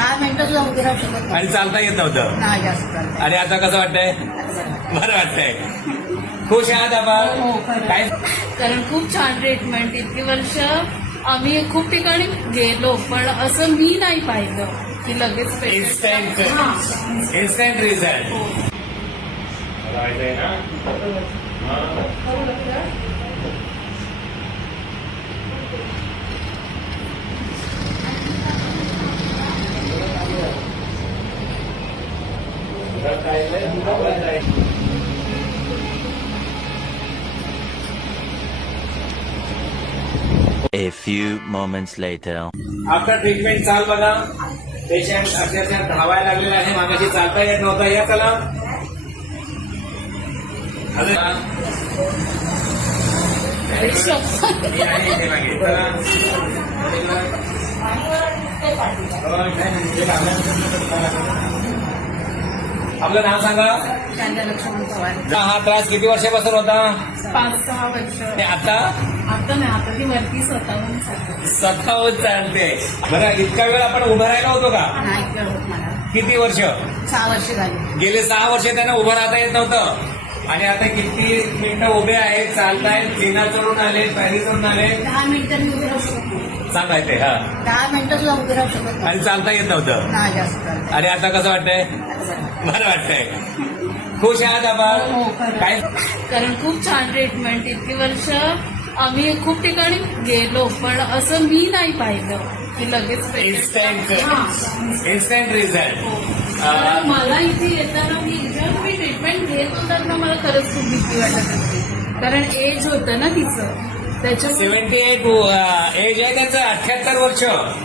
10 मिनिटं सुद्धा उभी राहू शकत नाही. आणि चालता येत नव्हतं. नाही जास्त चालतंय. आणि आता कसं वाटतंय? बरं वाटतंय. खुश आहात आपण? हो, खरं. काय कारण खूप छान ट्रीटमेंट. इतकी वर्ष आम्ही खूप ठिकाणी गेलो, पण असं मी नाही पाहिलं की लगेच इन्स्टंट इन्स्टंट रिझल्ट. मला माहिती आहे ना. A few moments later. After treatment चाल बघा. पेशंट अक्षरशः धावायला लागलेला आहे. मागाशी चालता येत नव्हता. या चला. अजून हे आहे इथे मागे. चला. आपलं नाव सांगा. शांता लक्ष्मण पवार. हा त्रास किती वर्षापासून होता? 5-6 वर्ष. आणि आता आता नाही, आता ती वरती स्वतःहून चालते. स्वतःहून चालते. बरं, इतका वेळ आपण उभं राहिला होतो का? नाही कळ होत मला. किती वर्ष? 6 वर्ष झाली. गेले 6 वर्ष त्यांना उभं राहता येत नव्हतं. आणि आता किती मिनिटं उभे आहेत, चालतायत, जिना चढून आले, पायरी चढून आले. 10 मिनिटं मी उभी राहू शकत नाही. सांगायचंय. हा. 10 मिनिटं सुद्धा उभी राहू शकत नाही. आणि चालता येत नव्हतं. नाही जास्त चालतंय. आणि आता कसं वाटतंय? बरं वाटतंय. खुश आहात आपण? हो, खरं. काय कारण खूप छान ट्रीटमेंट. इतकी वर्ष आम्ही खूप ठिकाणी गेलो, पण असं मी नाही पाहिलं की लगेच इन्स्टंट हां. Instant result. कारण मला इथे येताना जेव्हा तुम्ही ट्रीटमेंट घेत होतात ना, मला खरंच खूप भीती वाटत होती. कारण एज होतं ना तिचं, त्याच्यामुळे 78 एज आहे त्यांचं. 78 वर्ष.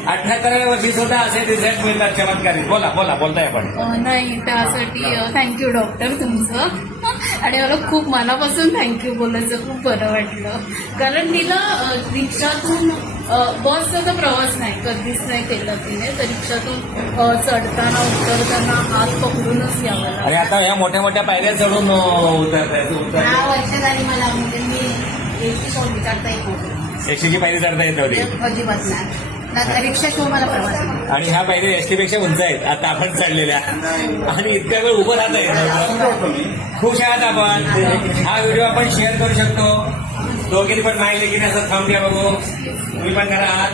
78व्या वर्षी सुद्धा असे रिझल्ट मिळतात चमत्कारी. बोलताय आपण. नाही, त्यासाठी थँक्यू डॉक्टर तुमचं. आणि मला खूप मनापासून थँक्यू बोलायचं खूप बरं वाटलं. कारण तिला रिक्षातून बसचा तर प्रवास नाही, कधीच नाही केला तिने. तर रिक्षातून चढताना उतरताना हात पकडूनच यावं लागलं. आणि आता ह्या मोठ्या मोठ्या पायऱ्या चढून उतरतायत. 10 वर्ष झाली मला. म्हणजे मी एसटी सोडली, चढता येत नव्हती. एसटीची पायरी चढता येत नव्हती. अजिबात नाही. ना रिक्षा शिवाय मला प्रवास नाही. आणि ह्या पायरी एसटी पेक्षा उंच आहेत आता आपण चढलेल्या. आणि इतक्या वेळ उभं राहता येत नव्हतं. खुश आहात आपण? हा व्हिडिओ आपण शेअर करू शकतो. दोघींनी पण माहिती की असं थांब घ्या बघू. तुम्ही पण करा आहात.